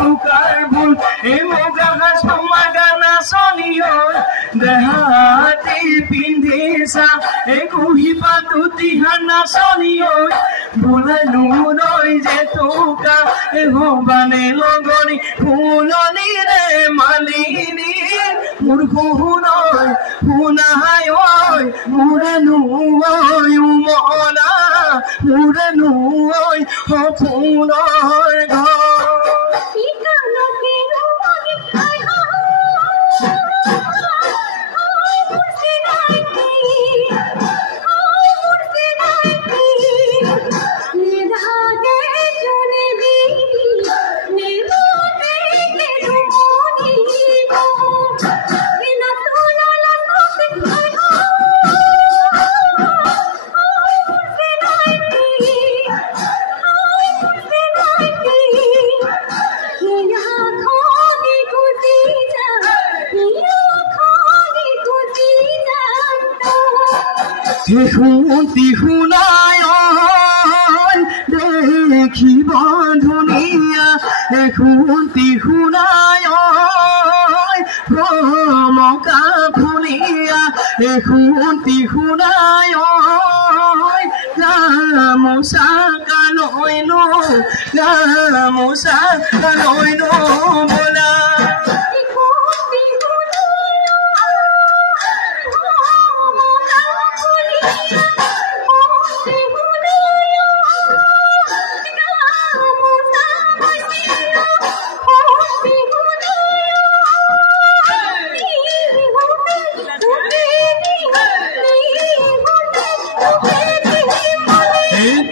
টুকাৰ ভুল এই মুগা সমাগানা চনিও দেহাতি পিন্ধিছা এই কুহি পাতুতি হানা চনিও বোলাই নুৰৈ যে টুকা এই ভবানে লগনি ফুলনিৰে মালিনী মোৰ শুনৈ শুনাই ঐ মোৰে নুঐ উমলা মোৰে নুঐ সপোনৰ ঘৰ শুনতি শুনায় দেখিব ধুনীয়া শুনতি শুনায় ভ্ৰমকা ফুলীয়া শুনতি শুনায় গামোচা কালৈনো গামোচা কালৈনো বোলা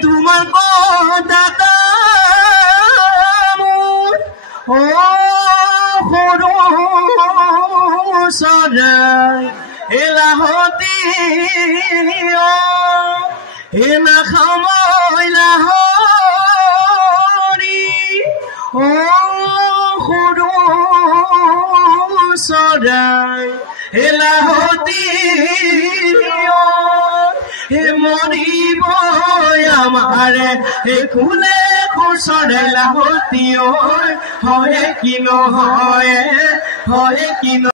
তোমাৰ কথা সৰু চৰাই এলাহতি এলা সময় লাহৰি সৰু চৰাই এলাহতি মৰিব আমাৰে কোনে খুচৰে লাহতি হয় কি নহয় হয় কি